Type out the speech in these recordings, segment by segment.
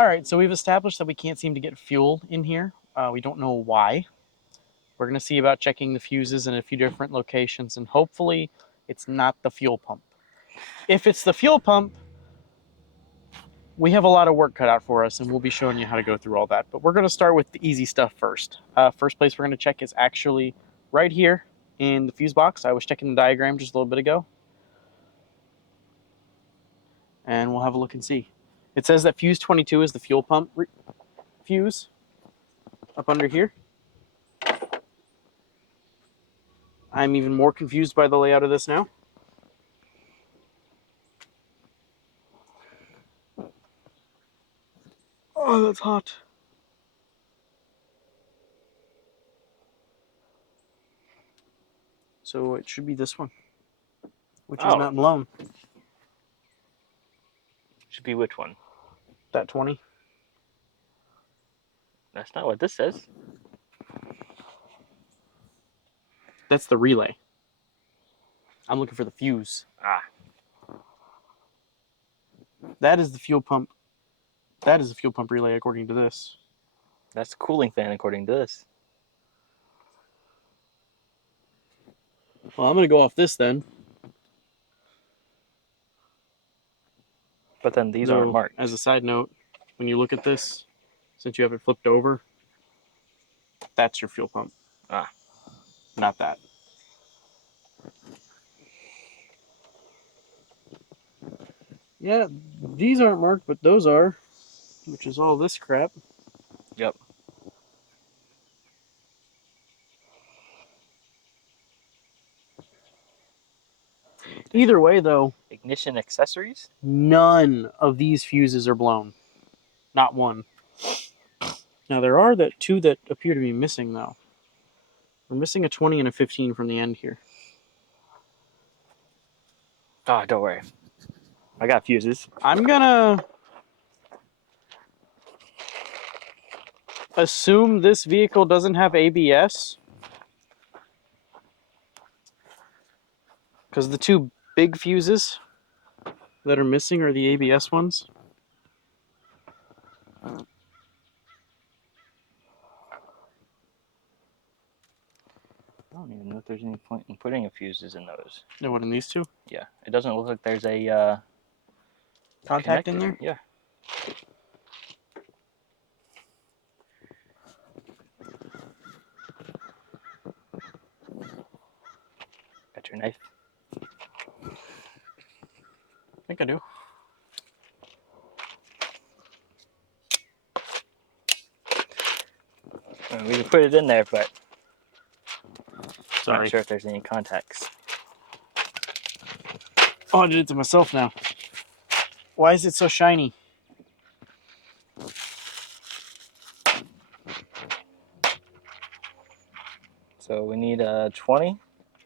All right, so we've established that we can't seem to get fuel in here. We don't know why. We're going to see about checking the fuses in a few different locations, and hopefully it's not the fuel pump. If it's the fuel pump, we have a lot of work cut out for us, and we'll be showing you how to go through all that. But we're going to start with the easy stuff first. First place we're going to check is actually right here in the fuse box. I was checking the diagram just a little bit ago. And we'll have a look and see. It says that fuse 22 is the fuel pump fuse up under here. I'm even more confused by the layout of this now. Oh, that's hot. So it should be this one, which is not blown. Should be which one? That 20. That's not what this says. That's the relay. I'm looking for the fuse. Ah. That is the fuel pump. That is the fuel pump relay according to this. That's the cooling fan according to this. Well, I'm going to go off this then. But then these aren't marked. As a side note, when you look at this, since you have it flipped over, that's your fuel pump. Ah. Not that. Yeah, these aren't marked, but those are, which is all this crap. Yep. Either way, though, ignition accessories? None of these fuses are blown. Not one. Now, there are two that appear to be missing, though. We're missing a 20 and a 15 from the end here. Oh, don't worry. I got fuses. I'm gonna assume this vehicle doesn't have ABS. Because the two big fuses that are missing are the ABS ones. I don't even know if there's any point in putting fuses in those. No, what, in these two? Yeah. It doesn't look like there's a contact connector in there? Yeah. Got your knife? I think I do. We can put it in there, but Sorry. I'm not sure if there's any contacts. Oh, I did it to myself now. Why is it so shiny? So we need a 20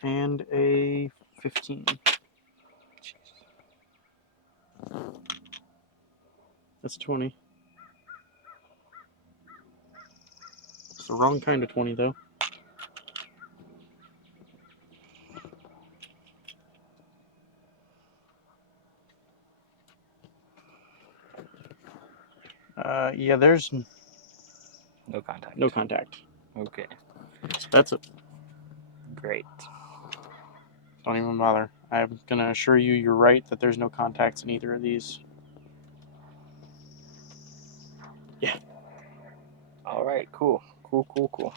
and a 15. That's a 20. It's the wrong kind of 20, though. Yeah, there's no contact. No contact. Okay. So that's it. Great. Don't even bother. I'm going to assure you you're right that there's no contacts in either of these. Yeah. All right, cool. Cool.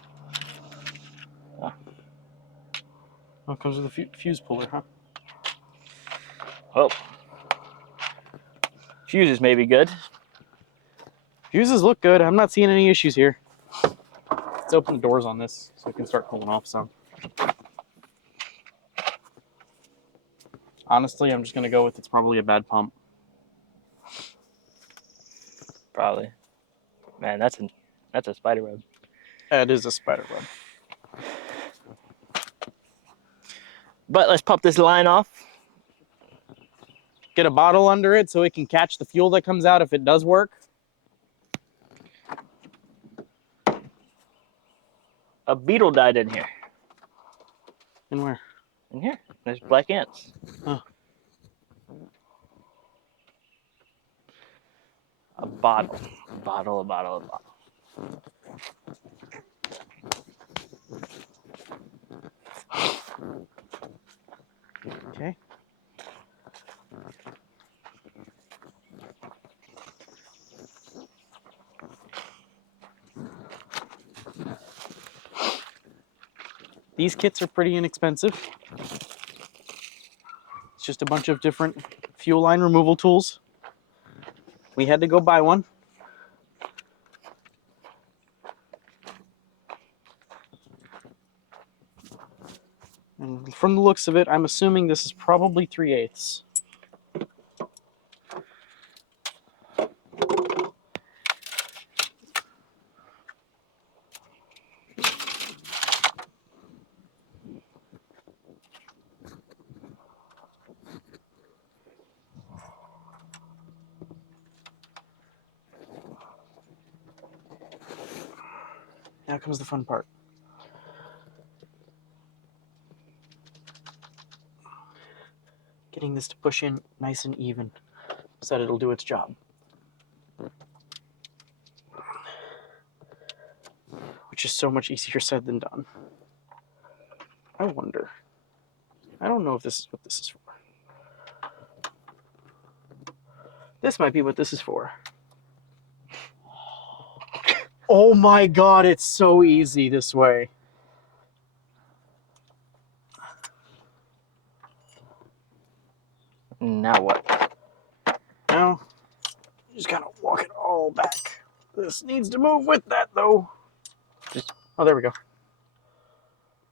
Oh, it comes with a fuse puller, huh? Well, fuses may be good. Fuses look good. I'm not seeing any issues here. Let's open the doors on this so it can start cooling off some. Honestly, I'm just going to go with it's probably a bad pump. Probably. Man, that's a spider web. It is a spider web. But let's pop this line off. Get a bottle under it so it can catch the fuel that comes out if it does work. A beetle died in here. In where? In here. There's black ants. Huh. A bottle. A bottle, a bottle, a bottle. Okay. These kits are pretty inexpensive. It's just a bunch of different fuel line removal tools. We had to go buy one. And from the looks of it, I'm assuming this is probably 3/8. Now comes the fun part. Getting this to push in nice and even so that it'll do its job. Which is so much easier said than done. I wonder. I don't know if this is what this is for. This might be what this is for. Oh my god, it's so easy this way. Now what? Now, just kind of walk it all back. This needs to move with that though. Oh, there we go.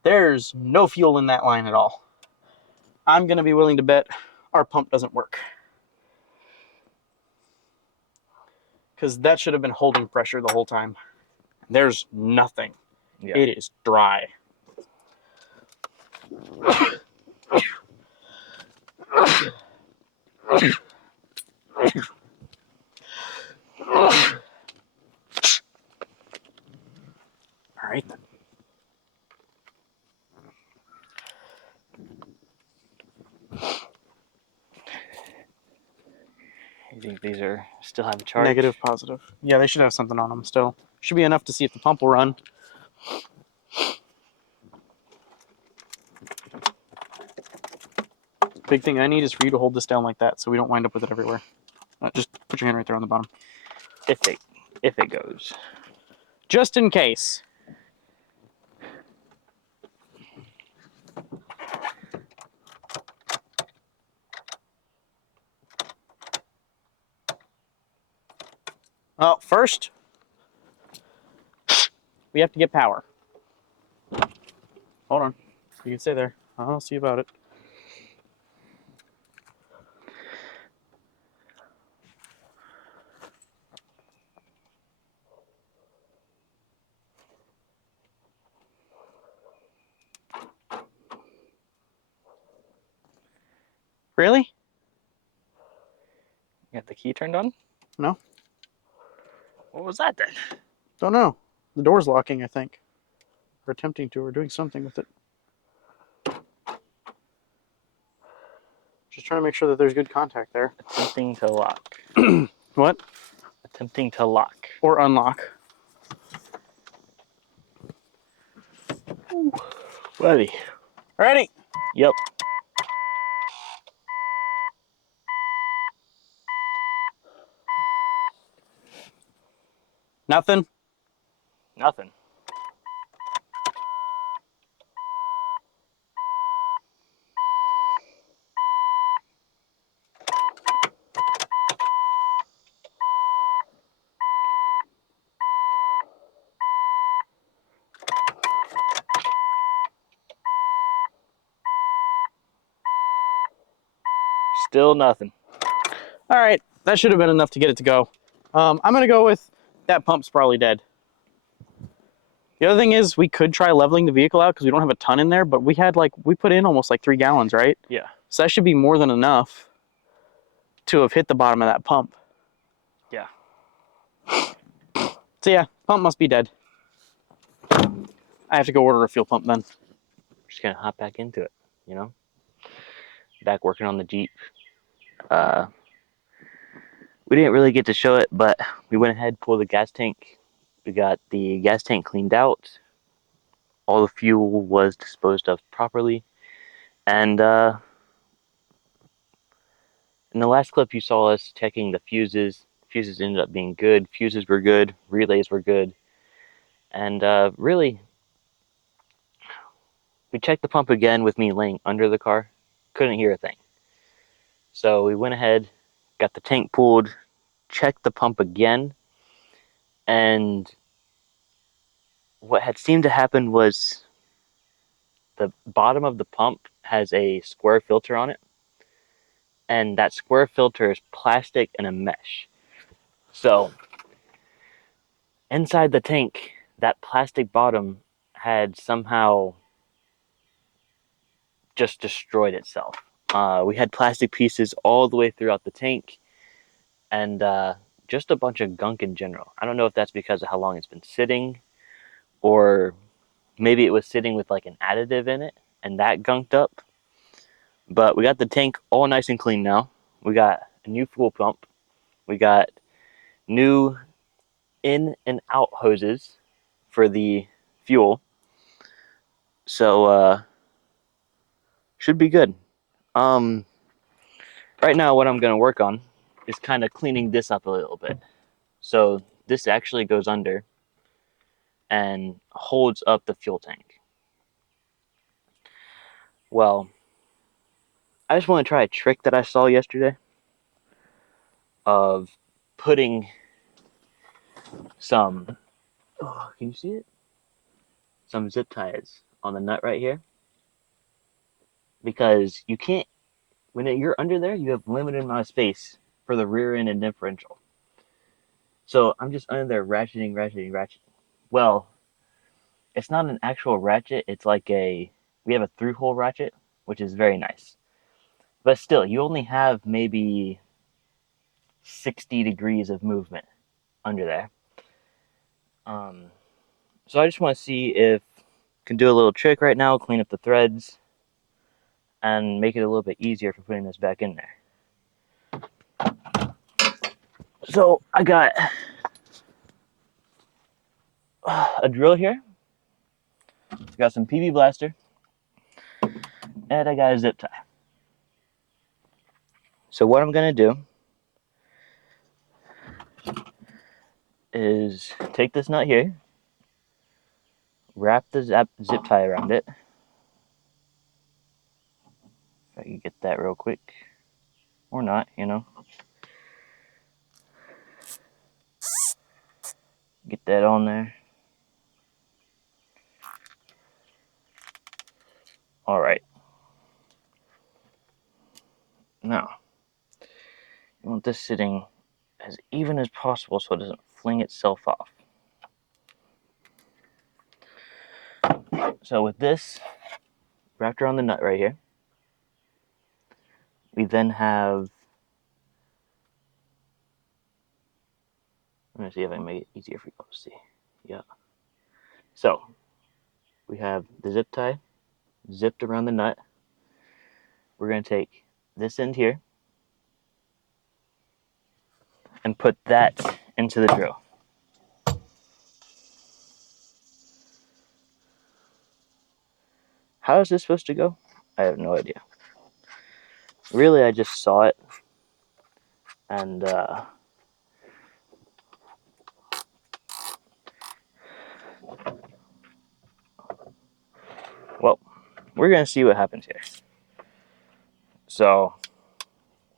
There's no fuel in that line at all. I'm going to be willing to bet our pump doesn't work. Because that should have been holding pressure the whole time. There's nothing. Yeah. It is dry. All right then. You think these are still have a charge? Negative, positive. Yeah, they should have something on them still. Should be enough to see if the pump will run. Big thing I need is for you to hold this down like that so we don't wind up with it everywhere. Just put your hand right there on the bottom. If it goes. Just in case. Well, first, we have to get power. Hold on. You can stay there. I'll see about it. Really? You got the key turned on? No. What was that then? Don't know. The door's locking, I think. Or attempting to, or doing something with it. Just trying to make sure that there's good contact there. Attempting to lock. What? Attempting to lock. Or unlock. Ready. Ready? Yep. Nothing? Nothing. Still nothing. All right. That should have been enough to get it to go. I'm going to go with that pump's probably dead. The other thing is we could try leveling the vehicle out because we don't have a ton in there, but we put in almost like 3 gallons, right? Yeah. So that should be more than enough to have hit the bottom of that pump. Yeah. So yeah, pump must be dead. I have to go order a fuel pump then. Just gonna hop back into it, you know? Back working on the Jeep. we didn't really get to show it, but we went ahead, pulled the gas tank. We got the gas tank cleaned out. All the fuel was disposed of properly. And in the last clip, you saw us checking the fuses. Fuses ended up being good. Fuses were good. Relays were good. And really, we checked the pump again with me laying under the car. Couldn't hear a thing. So we went ahead, got the tank pulled, checked the pump again, and what had seemed to happen was the bottom of the pump has a square filter on it, and that square filter is plastic and a mesh. So inside the tank, that plastic bottom had somehow just destroyed itself. We had plastic pieces all the way throughout the tank, and just a bunch of gunk in general. I don't know if that's because of how long it's been sitting, or maybe it was sitting with like an additive in it, and that gunked up. But we got the tank all nice and clean now. We got a new fuel pump. We got new in and out hoses for the fuel. So should be good. Right now what I'm gonna work on is kind of cleaning this up a little bit. So this actually goes under and holds up the fuel tank. Well, I just want to try a trick that I saw yesterday of putting some, oh, can you see it? Some zip ties on the nut right here. Because you can't, when you're under there, you have limited amount of space for the rear end and differential. So I'm just under there ratcheting. Well, it's not an actual ratchet. It's like we have a through hole ratchet, which is very nice. But still, you only have maybe 60 degrees of movement under there. So I just want to see if I can do a little trick right now, clean up the threads, and make it a little bit easier for putting this back in there. So I got a drill here, got some PB Blaster, and I got a zip tie. So what I'm gonna do is take this nut here, wrap the zip tie around it. If I can get that real quick, or not, you know. Get that on there. All right. Now, you want this sitting as even as possible so it doesn't fling itself off. So with this wrapped around the nut right here, we then have, I'm gonna see if I can make it easier for you to see. Yeah. So we have the zip tie zipped around the nut. We're gonna take this end here and put that into the drill. How is this supposed to go? I have no idea. Really, I just saw it, and well, we're gonna see what happens here. So,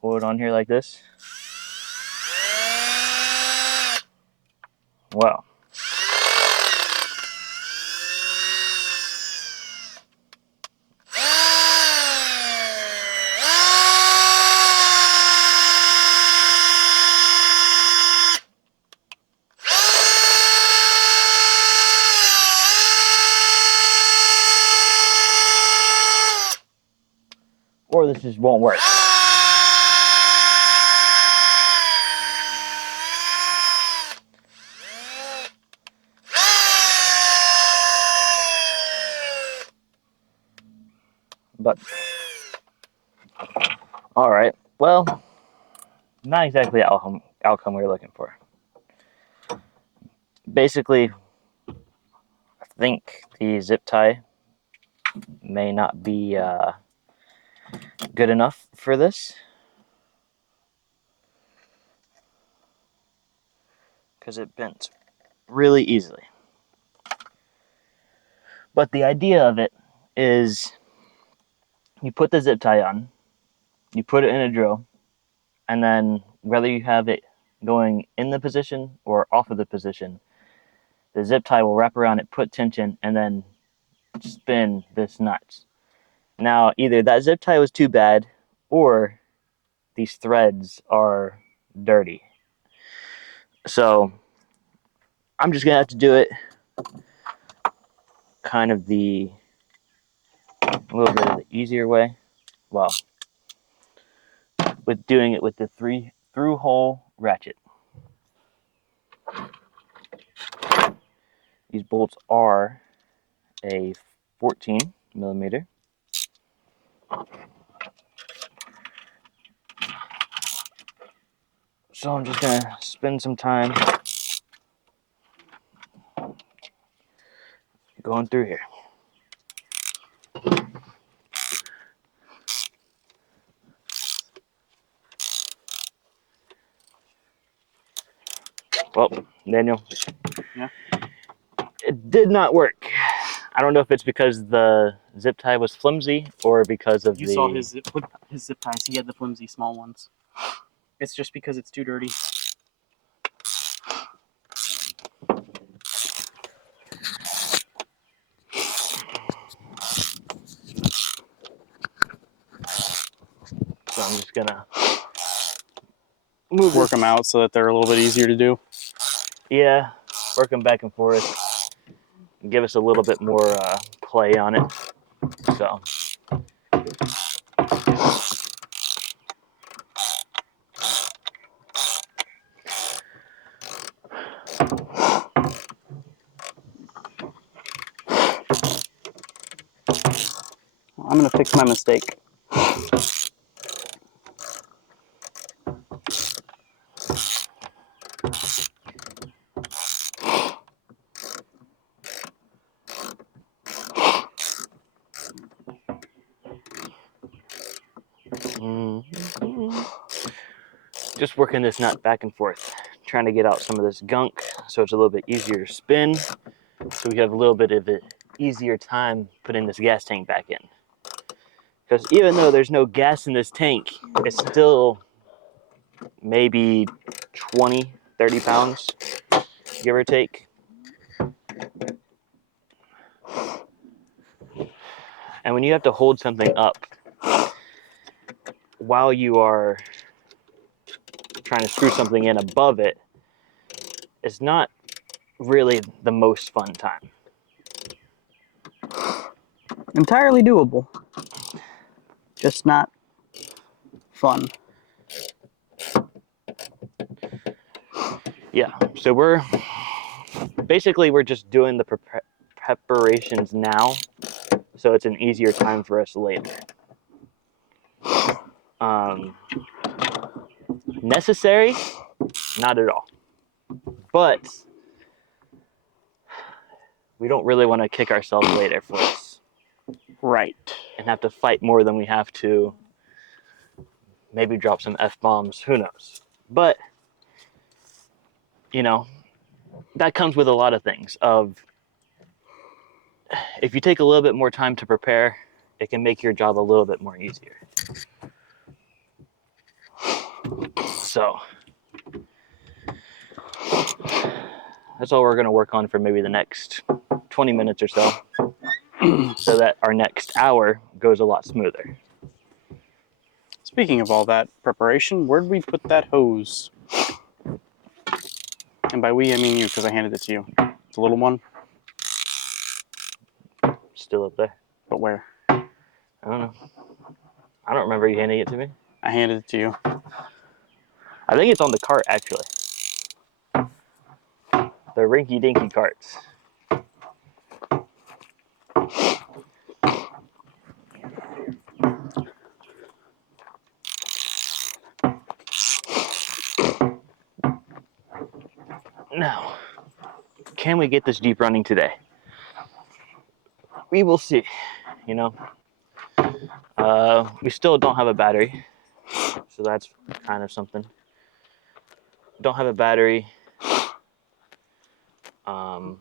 pull it on here like this. Well, or this just won't work. But, all right, well, not exactly outcome we were looking for. Basically, I think the zip tie may not be good enough for this, because it bent really easily. But the idea of it is you put the zip tie on, you put it in a drill, and then whether you have it going in the position or off of the position, the zip tie will wrap around it, put tension, and then spin this nuts. Now, either that zip tie was too bad, or these threads are dirty. So I'm just gonna have to do it kind of a little bit of the easier way. Well, with doing it with the through hole ratchet. These bolts are a 14 millimeter. So I'm just gonna spend some time going through here. Well, Daniel. Yeah. It did not work. I don't know if it's because the zip tie was flimsy or because of You the... saw his zip ties. He had the flimsy small ones. It's just because it's too dirty. So I'm just gonna Work them out so that they're a little bit easier to do. Yeah, work them back and forth. Give us a little bit more play on it. So. I'm gonna fix my mistake. Just working this nut back and forth, trying to get out some of this gunk so it's a little bit easier to spin, so we have a little bit of an easier time putting this gas tank back in. Because even though there's no gas in this tank, it's still maybe 20, 30 pounds, give or take. And when you have to hold something up while you are trying to screw something in above it, it's not really the most fun time. Entirely doable. Just not fun. Yeah, so we're just doing the preparations now, so it's an easier time for us later. Necessary? Not at all. But we don't really want to kick ourselves later for this. Right. And have to fight more than we have to. Maybe drop some F-bombs, who knows. But, you know, that comes with a lot of things. If you take a little bit more time to prepare, it can make your job a little bit more easier. So, that's all we're going to work on for maybe the next 20 minutes or so, so that our next hour goes a lot smoother. Speaking of all that preparation, where'd we put that hose? And by we, I mean you, because I handed it to you. It's a little one. Still up there. But where? I don't know. I don't remember you handing it to me. I handed it to you. I think it's on the cart, actually. The rinky-dinky carts. can we get this Jeep running today? We will see, you know. We still don't have a battery, so that's kind of something. Don't have a battery. Kind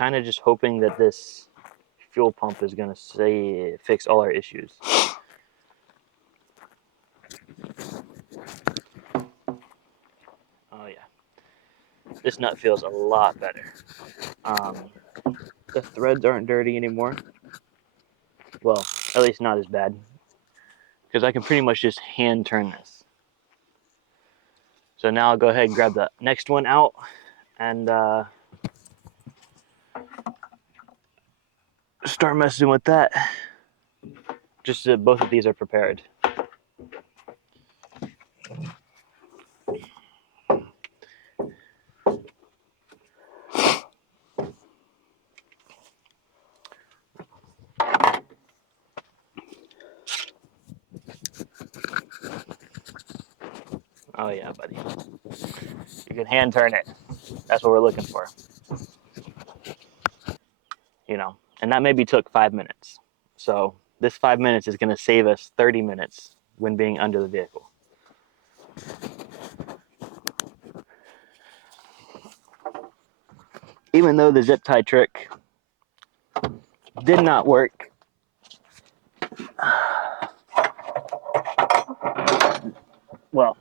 of just hoping that this fuel pump is gonna fix all our issues. Oh yeah, this nut feels a lot better. The threads aren't dirty anymore. Well, at least not as bad, because I can pretty much just hand turn this. So now I'll go ahead and grab the next one out and start messing with that. Just so both of these are prepared. Oh yeah, buddy. You can hand turn it. That's what we're looking for. You know, and that maybe took 5 minutes. So this 5 minutes is going to save us 30 minutes when being under the vehicle. Even though the zip tie trick did not work, well,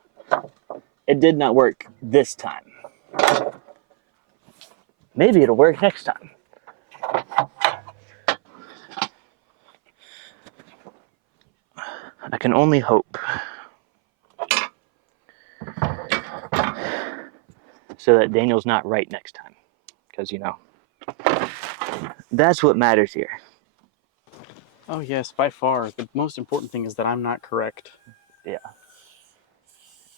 it did not work this time. Maybe it'll work next time. I can only hope. So that Daniel's not right next time. Because, you know, that's what matters here. Oh yes, by far. The most important thing is that I'm not correct. Yeah.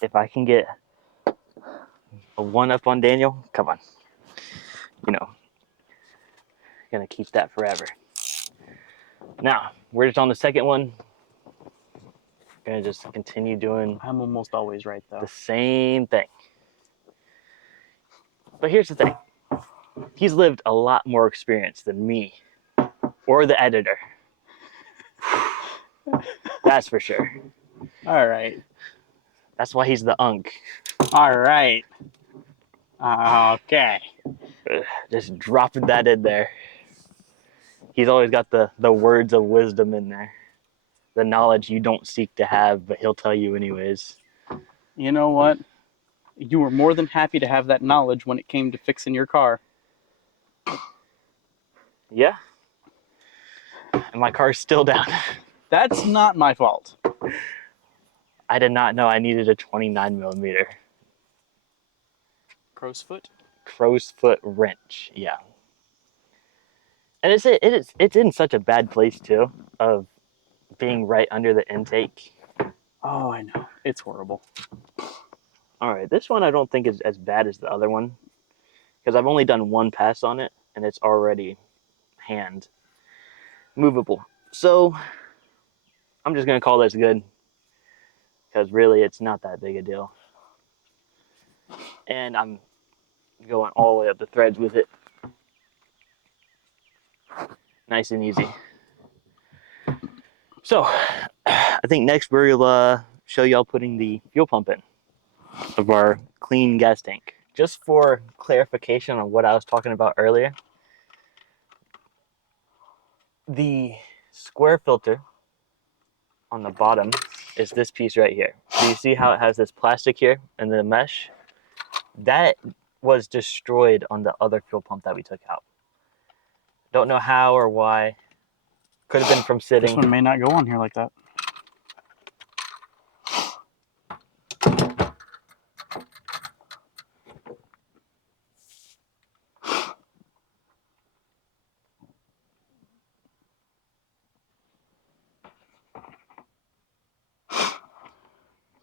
If I can get a 1-up on Daniel, come on. You know, gonna keep that forever. Now, we're just on the second one. Gonna just continue doing I'm almost always right though. the same thing. But here's the thing. He's lived a lot more experience than me or the editor. That's for sure. All right. That's why he's the unk. All right. Okay. Just dropping that in there. He's always got the words of wisdom in there. The knowledge you don't seek to have, but he'll tell you anyways. You know what? You were more than happy to have that knowledge when it came to fixing your car. Yeah. And my car's still down. That's not my fault. I did not know I needed a 29mm. Crow's foot? Crow's foot wrench, yeah. And it's in such a bad place too, of being right under the intake. Oh, I know. It's horrible. All right, this one I don't think is as bad as the other one, because I've only done one pass on it, and it's already hand movable. So I'm just gonna call this good, because really it's not that big a deal. And I'm going all the way up the threads with it. Nice and easy. So I think next we'll show y'all putting the fuel pump in of our clean gas tank. Just for clarification on what I was talking about earlier, the square filter on the bottom is this piece right here. Do you see how it has this plastic here and the mesh? That was destroyed on the other fuel pump that we took out. Don't know how or why. Could have been from sitting. This one may not go on here like that.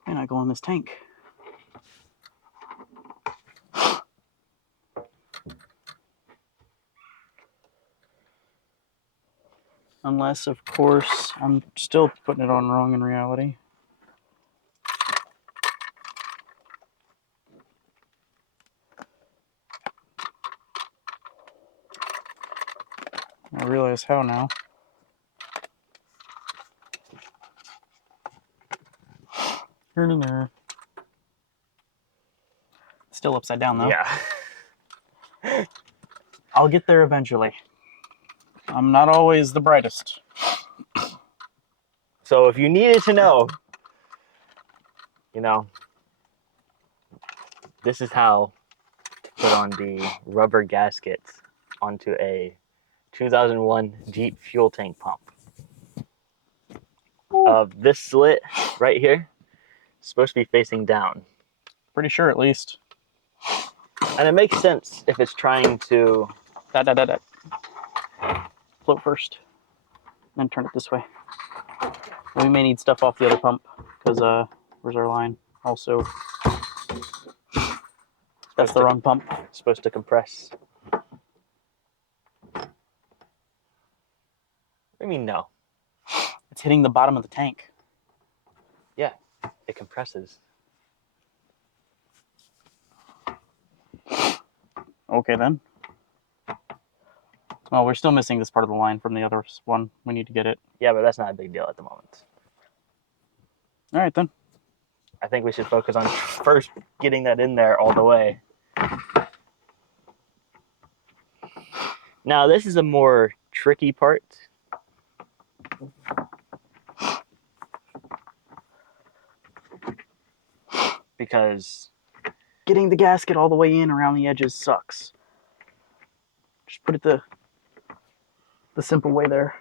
May not go on this tank. Unless, of course, I'm still putting it on wrong in reality. I realize how now. Turn in there. Still upside down though. Yeah. I'll get there eventually. I'm not always the brightest. So if you needed to know, you know, this is how to put on the rubber gaskets onto a 2001 Jeep fuel tank pump. This slit right here is supposed to be facing down. Pretty sure, at least. And it makes sense if it's trying to... Float first. Then turn it this way. We may need stuff off the other pump, because, where's our line? Also, that's the wrong pump. It's supposed to compress. What do you mean, no? It's hitting the bottom of the tank. Yeah, it compresses. Okay, then. Oh, we're still missing this part of the line from the other one. We need to get it. Yeah, but that's not a big deal at the moment. All right, then. I think we should focus on first getting that in there all the way. Now, this is a more tricky part. Because Getting the gasket all the way in around the edges sucks. Just put it the simple way there.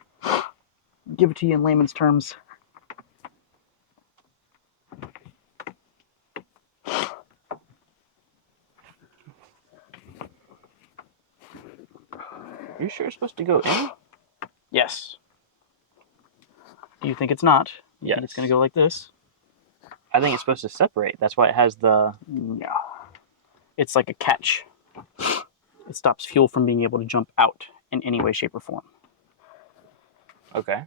Give it to you in layman's terms. you sure it's supposed to go in? Yes. Do you think it's not? You Yes. think it's going to go like this? I think it's supposed to separate. That's why it has the... No. It's like a catch. It stops fuel from being able to jump out in any way, shape, or form. Okay.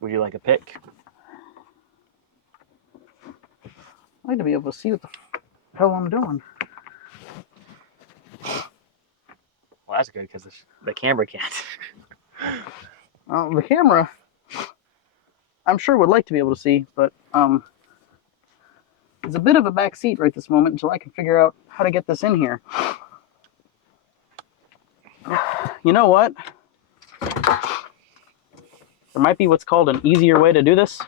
Would you like a pick? I'd like to be able to see what the hell I'm doing. Well, that's good because the camera can't. The camera, I'm sure would like to be able to see, but it's a bit of a back seat right this moment until I can figure out how to get this in here. You know what? There might be what's called an easier way to do this.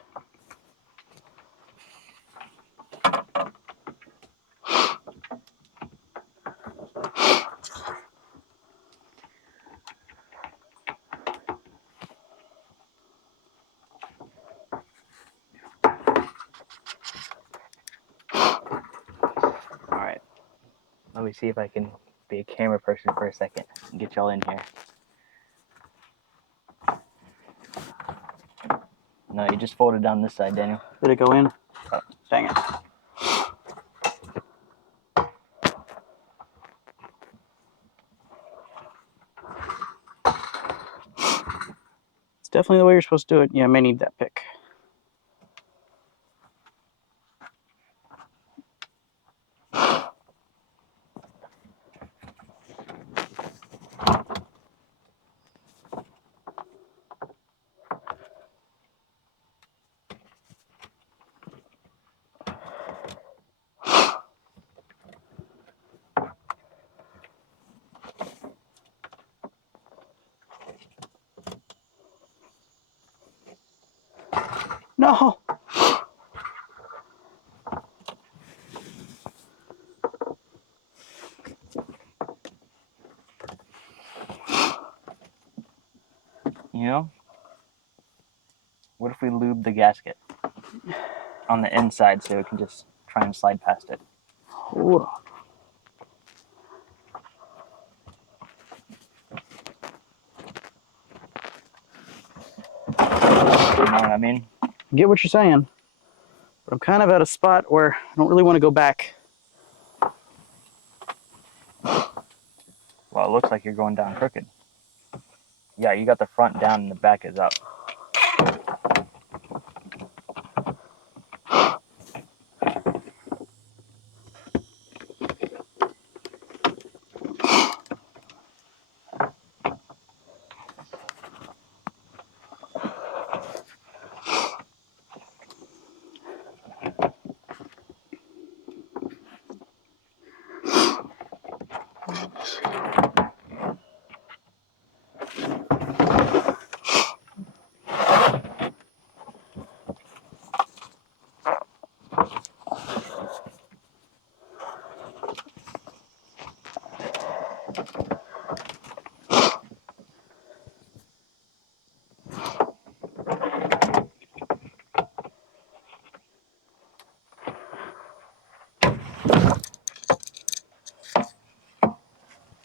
All right. Let me see if I can be a camera person for a second and get y'all in here. No, you just fold it down this side, Daniel. Did it go in? Oh, dang it. It's definitely the way you're supposed to do it. Yeah, I may need that pick. No! You know, what if we lube the gasket on the inside so we can just try and slide past it? Hold on. You know what I mean? I get what you're saying, but I'm kind of at a spot where I don't really want to go back. Well, it looks like you're going down crooked. Yeah, you got the front down and the back is up.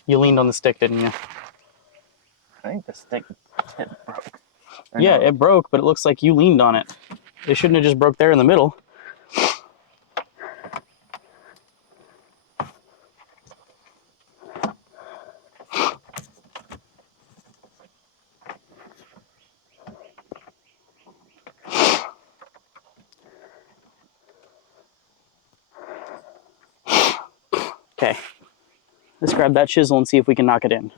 You leaned on the stick, didn't you? I think the stick tip broke. Or Yeah, no, it broke, but it looks like you leaned on it. It shouldn't have just broke there in the middle. Okay. Let's grab that chisel and see if we can knock it in.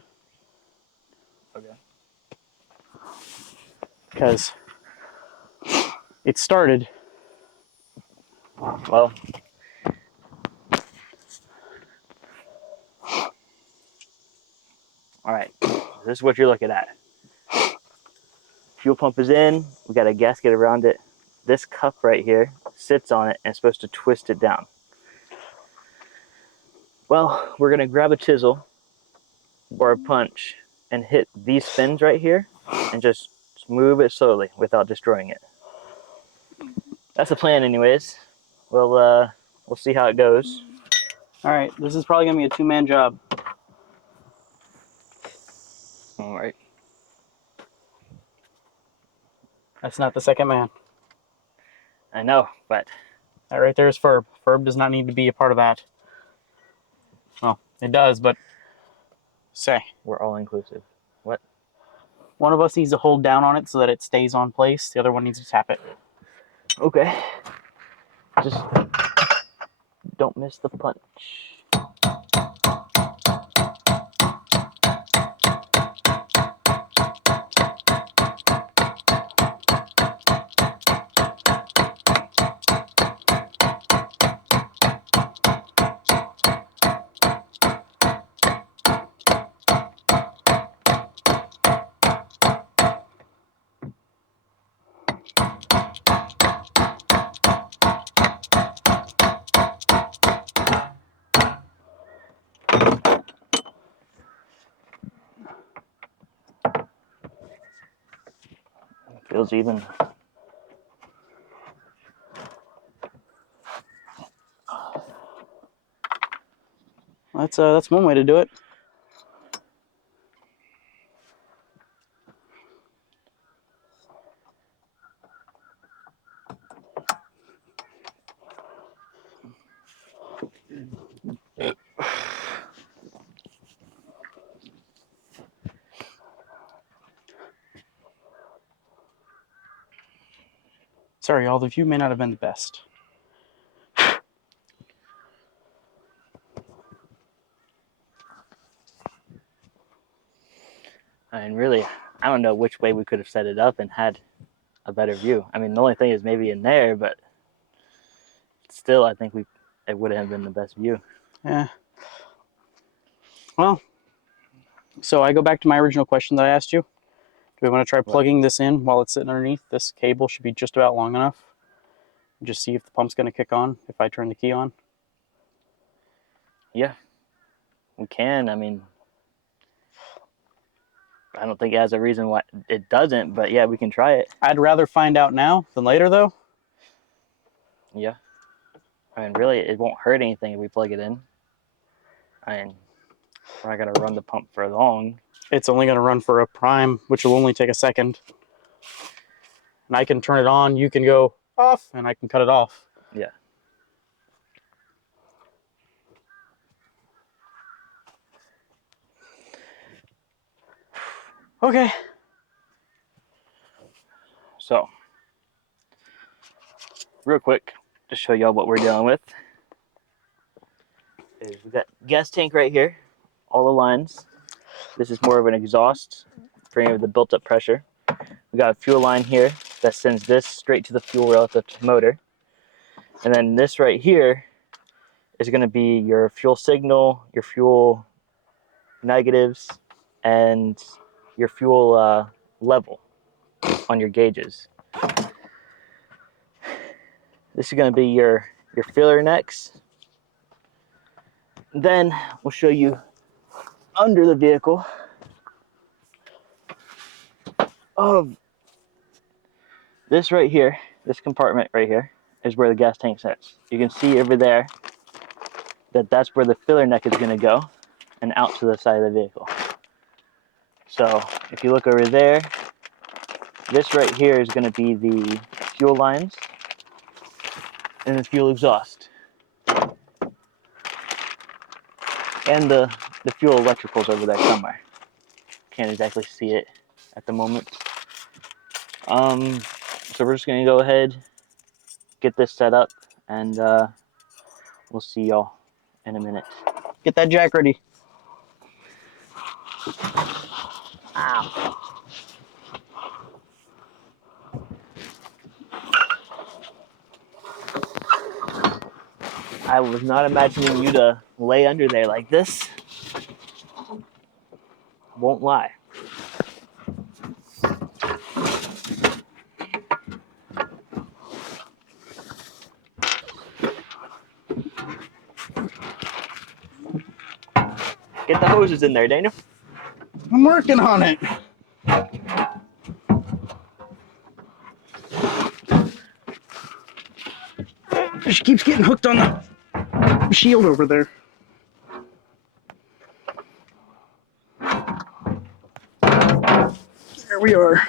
Okay. Because it started. Well, all right. This is what you're looking at. Fuel pump is in. We got a gasket around it. This cup right here sits on it and it's supposed to twist it down. Well, we're gonna grab a chisel or a punch and hit these fins right here and just move it slowly without destroying it. That's the plan anyways. We'll see how it goes. All right, this is probably gonna be a two-man job. All right. That's not the second man. I know, but That right there is Ferb. Ferb does not need to be a part of that. Well, it does, but say. we're all inclusive. What? One of us needs to hold down on it so that it stays on place. The other one needs to tap it. Okay. Just don't miss the punch. Feels even. That's one way to do it. Sorry, y'all, the view may not have been the best. I mean, really, I don't know which way we could have set it up and had a better view. I mean, the only thing is maybe in there, but still, I think it would have been the best view. Yeah. Well, so I go back to my original question that I asked you. Do we want to try plugging this in while it's sitting underneath? This cable should be just about long enough. Just see if the pump's going to kick on if I turn the key on. Yeah, we can. I mean, I don't think it has a reason why it doesn't, but yeah, we can try it. I'd rather find out now than later, though. Yeah. I mean, really, it won't hurt anything if we plug it in. I mean, we're not going to run the pump for long. It's only going to run for a prime, which will only take a second. And I can turn it on, you can go off, and I can cut it off. Yeah. Okay. So, real quick, to show y'all what we're dealing with, is we got gas tank right here, all the lines. This is more of an exhaust for any of the built-up pressure. We got a fuel line here that sends this straight to the fuel relative to the motor. And then this right here is going to be your fuel signal, your fuel negatives, and your fuel level on your gauges. This is going to be your filler necks. Then we'll show you under the vehicle of this right here, this compartment right here, is where the gas tank sits. You can see over there that that's where the filler neck is going to go and out to the side of the vehicle. So if you look over there, this right here is going to be the fuel lines and the fuel exhaust. And the fuel electricals over there somewhere. Can't exactly see it at the moment. So we're just going to go ahead, get this set up, and we'll see y'all in a minute. Get that jack ready. Ow. I was not imagining you to lay under there like this. Won't lie. Get the hoses in there, Daniel. I'm working on it. She keeps getting hooked on the shield over there. There we are.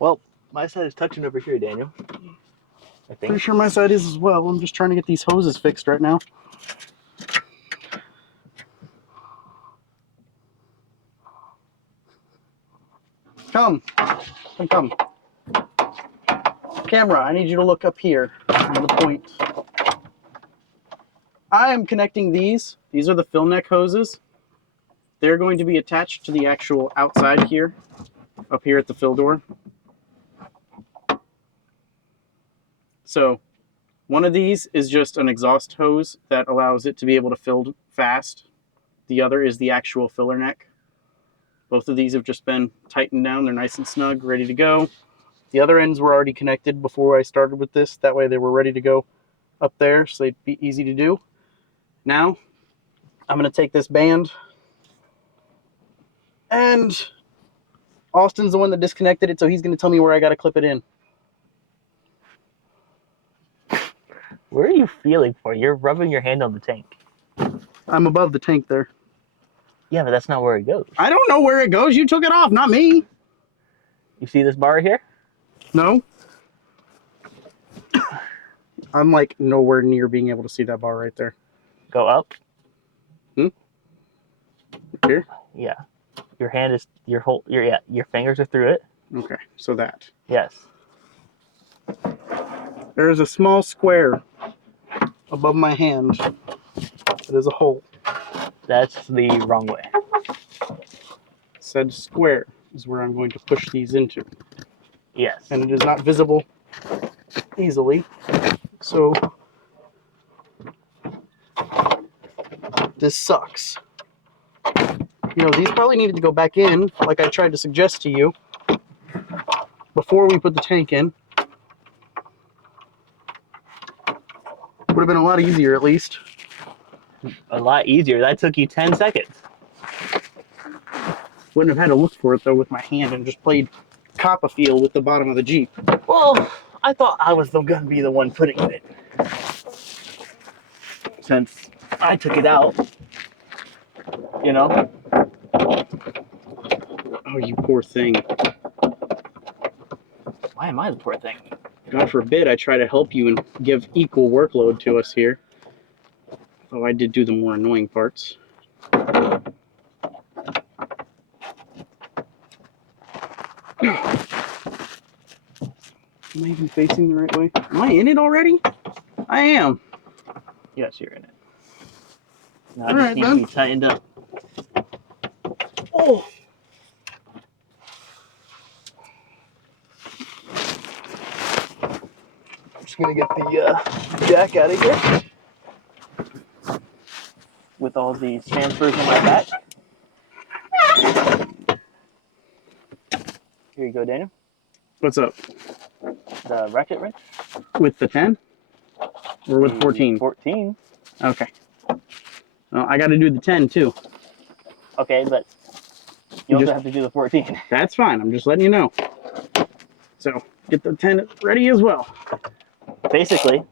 Well, my side is touching over here, Daniel. I think. Pretty sure my side is as well. I'm just trying to get these hoses fixed right now. Come. Come. Camera, I need you to look up here on the point. I am connecting these. These are the fill neck hoses. They're going to be attached to the actual outside here, up here at the fill door. So one of these is just an exhaust hose that allows it to be able to fill fast. The other is the actual filler neck. Both of these have just been tightened down. They're nice and snug, ready to go. The other ends were already connected before I started with this. That way they were ready to go up there, so they'd be easy to do. Now, I'm going to take this band, and Austin's the one that disconnected it, so he's going to tell me where I got to clip it in. Where are you feeling for? You're rubbing your hand on the tank. I'm above the tank there. Yeah, but that's not where it goes. I don't know where it goes. You took it off, not me. You see this bar here? No. I'm like nowhere near being able to see that bar right there. Go up. Here? Yeah. Your hand is your fingers are through it. Okay, so that. Yes. There is a small square above my hand. It is a hole. That's the wrong way. Said square is where I'm going to push these into. Yes. And it is not visible easily. So this sucks. You know, these probably needed to go back in, like I tried to suggest to you, before we put the tank in. Would have been a lot easier, at least. A lot easier. That took you 10 seconds. Wouldn't have had to look for it, though, with my hand and just played Copperfield with the bottom of the Jeep. Well, I thought I was going to be the one putting it in. Since I took it out. You know? Oh, you poor thing. Why am I the poor thing? God forbid I try to help you and give equal workload to us here. Though I did do the more annoying parts. Am I even facing the right way? Am I in it already? I am. Yes, you're in it. Now All I just right, need to then. be tightened up. Oh. I'm just gonna get the jack out of here. With all these transfers on my back. Here you go, Daniel. What's up? The ratchet wrench. With the 10? Or with 14? 14. Okay. Well, I got to do the 10 too. Okay, but you also have to do the 14. That's fine. I'm just letting you know. So get the 10 ready as well. Basically,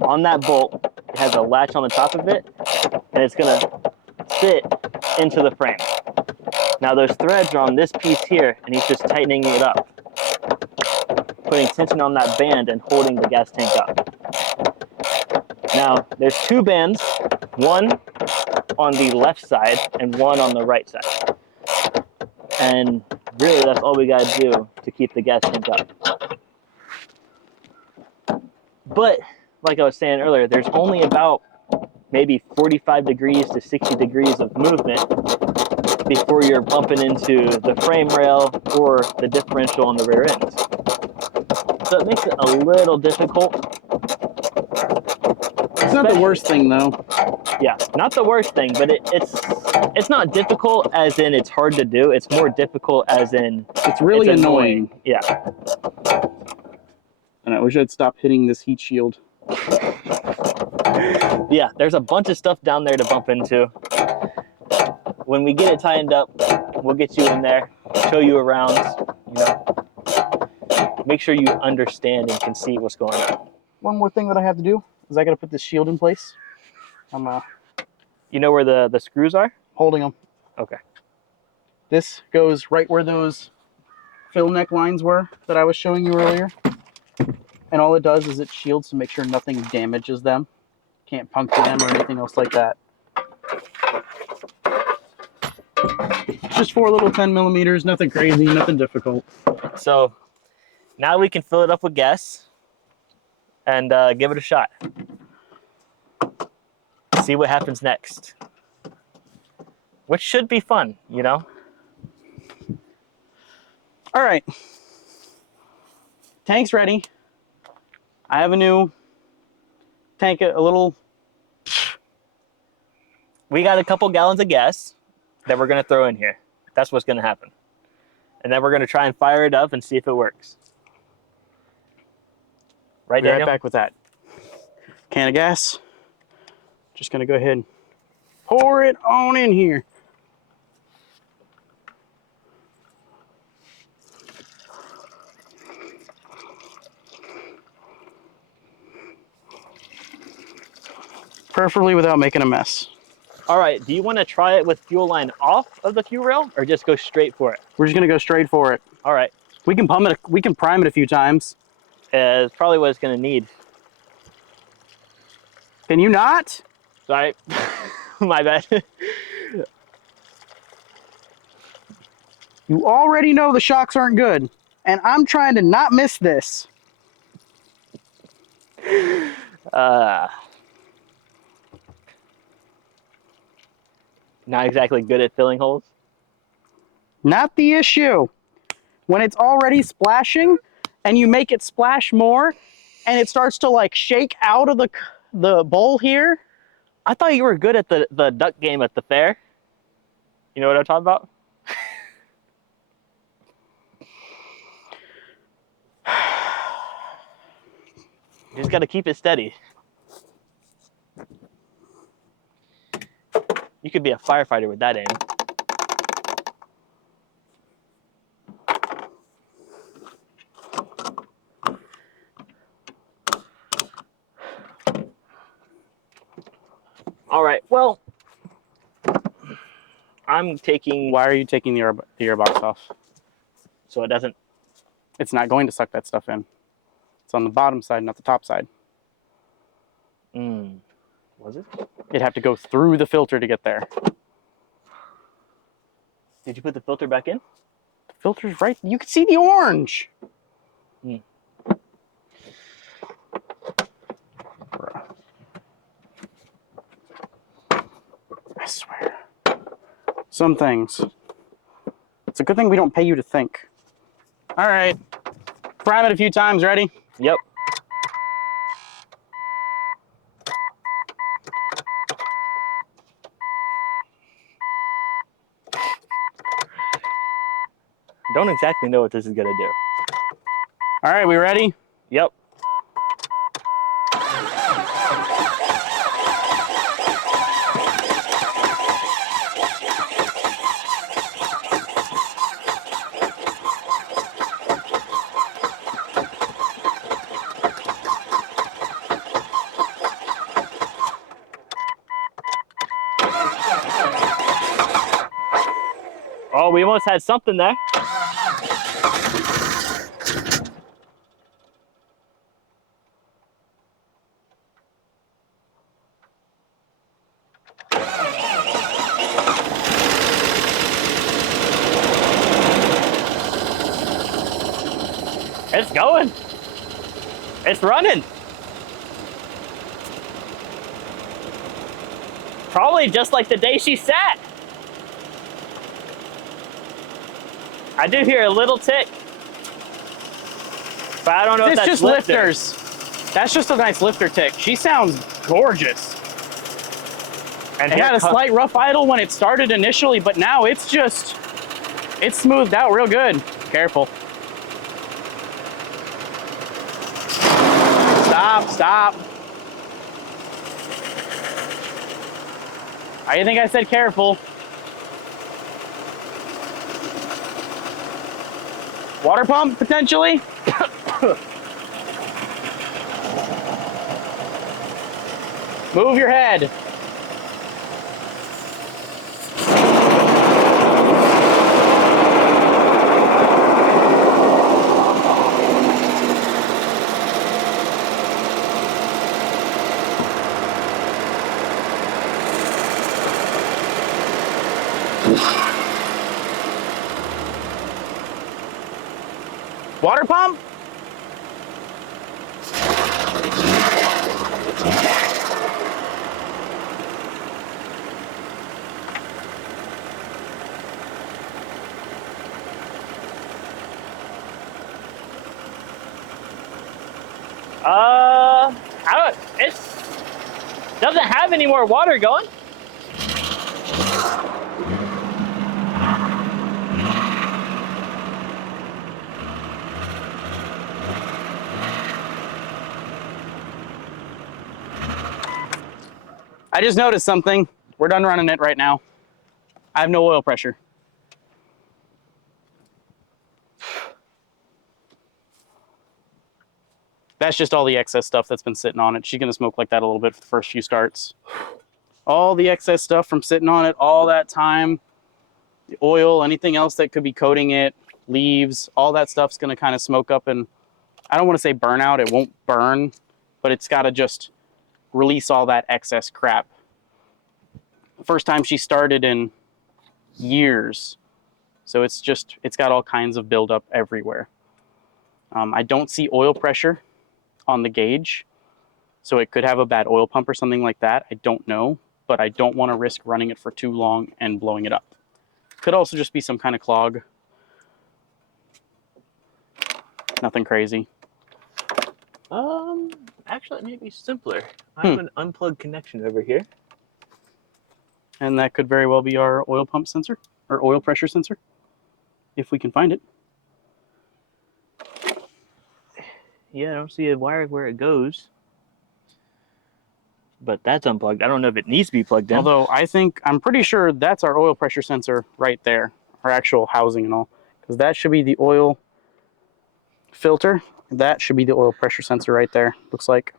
on that bolt, it has a latch on the top of it, and it's gonna fit into the frame. Now there's threads on this piece here, and he's just tightening it up, putting tension on that band and holding the gas tank up. Now there's two bands, one on the left side and one on the right side. And really that's all we gotta do to keep the gas tank up. But like I was saying earlier, there's only about maybe 45 degrees to 60 degrees of movement before you're bumping into the frame rail or the differential on the rear end. So it makes it a little difficult. It's not the worst thing though. Yeah, not the worst thing, but it's not difficult as in it's hard to do. It's more difficult as in it's really annoying. Yeah. And I wish I'd stop hitting this heat shield. Yeah, there's a bunch of stuff down there to bump into. When we get it tightened up, we'll get you in there, show you around, you know, make sure you understand and can see what's going on. One more thing that I have to do is I got to put this shield in place. I'm You know where the screws are? holding them. Okay. This goes right where those fill neck lines were that I was showing you earlier. And all it does is it shields to make sure nothing damages them. Can't puncture them or anything else like that. Just 4 little 10 millimeters, nothing crazy, nothing difficult. So now we can fill it up with gas and give it a shot. See what happens next. Which should be fun, you know? All right. Tank's ready. I have a new tank, a little. We got a couple gallons of gas that we're gonna throw in here. That's what's gonna happen. And then we're gonna try and fire it up and see if it works. Right, Daniel? Right back with that. Can of gas. Just gonna go ahead and pour it on in here. Preferably without making a mess. All right, do you want to try it with fuel line off of the fuel rail or just go straight for it? We're just gonna go straight for it. All right. We can pump it. We can prime it a few times. It's probably what it's gonna need. Can you not? Sorry, my bad. You already know the shocks aren't good, and I'm trying to not miss this. Not exactly good at filling holes. Not the issue. When it's already splashing and you make it splash more and it starts to like shake out of the bowl here. I thought you were good at the duck game at the fair. You know what I'm talking about? You just gotta keep it steady. You could be a firefighter with that aim. All right, well, I'm taking... Why are you taking the airbox off? So it doesn't It's not going to suck that stuff in. It's on the bottom side, not the top side. Was it? It'd have to go through the filter to get there. Did you put the filter back in? The filter's right. You can see the orange. I swear. Some things. It's a good thing we don't pay you to think. All right. Prime it a few times. Ready? Yep. Don't exactly know what this is gonna do. All right, we ready? Yep. Oh, we almost had something there. It's going. It's running. Probably just like the day she sat. I do hear a little tick, but I don't know if It's that's just lifters. That's just a nice lifter tick. She sounds gorgeous. And It had a slight rough idle when it started initially, but now it's smoothed out real good. Careful. Stop. I think I said careful. Water pump, potentially? Move your head. Water pump? It doesn't have any more water going. I just noticed something. We're done running it right now. I have no oil pressure. That's just all the excess stuff that's been sitting on it. She's gonna smoke like that a little bit for the first few starts. All the excess stuff from sitting on it all that time, the oil, anything else that could be coating it, leaves, all that stuff's gonna kind of smoke up, and I don't want to say burn out, it won't burn, but it's gotta just release all that excess crap. First time she started in years. So it's got all kinds of buildup everywhere. I don't see oil pressure on the gauge, so it could have a bad oil pump or something like that. I don't know, but I don't want to risk running it for too long and blowing it up. Could also just be some kind of clog. Nothing crazy. Actually, it may be simpler. I have an unplugged connection over here. And that could very well be our oil pump sensor, or oil pressure sensor, if we can find it. Yeah, I don't see a wire where it goes. But that's unplugged. I don't know if it needs to be plugged in. Although I'm pretty sure that's our oil pressure sensor right there, our actual housing and all, because that should be the oil filter. That should be the oil pressure sensor right there, looks like.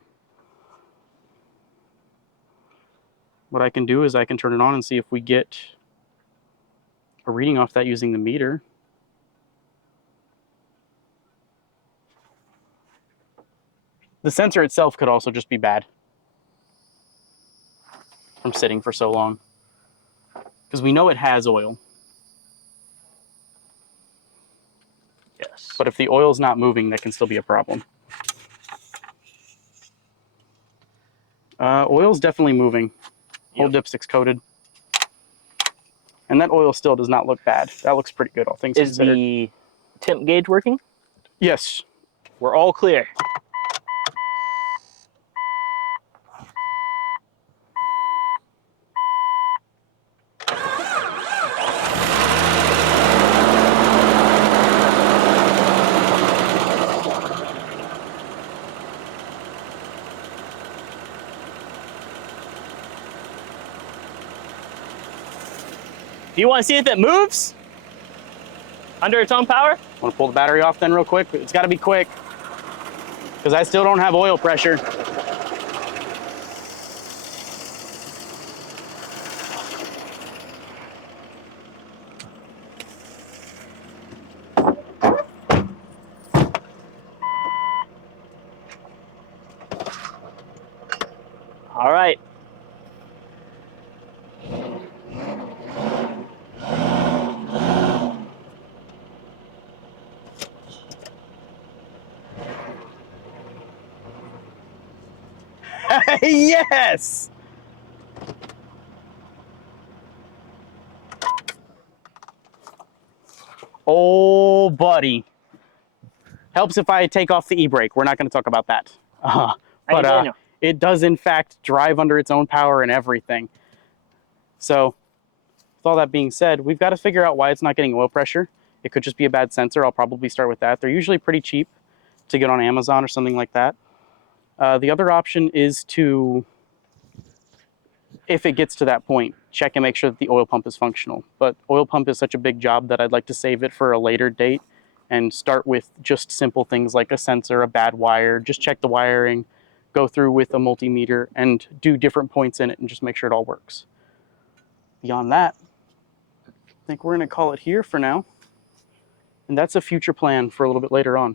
What I can do is I can turn it on and see if we get a reading off that using the meter. The sensor itself could also just be bad from sitting for so long. Because we know it has oil. Yes. But if the oil's not moving, that can still be a problem. Oil's definitely moving. Whole dipstick's coated. And that oil still does not look bad. That looks pretty good, all things Is considered. the temp gauge working? Yes. We're all clear. Do you want to see if it moves under its own power? Want to pull the battery off then real quick? It's got to be quick because I still don't have oil pressure. All right. Yes! Oh, buddy. Helps if I take off the e-brake. We're not going to talk about that. But it does, in fact, drive under its own power and everything. So, with all that being said, we've got to figure out why it's not getting oil pressure. It could just be a bad sensor. I'll probably start with that. They're usually pretty cheap to get on Amazon or something like that. The other option is to, if it gets to that point, check and make sure that the oil pump is functional. But oil pump is such a big job that I'd like to save it for a later date and start with just simple things like a sensor, a bad wire, just check the wiring, go through with a multimeter and do different points in it and just make sure it all works. Beyond that, I think we're going to call it here for now. And that's a future plan for a little bit later on.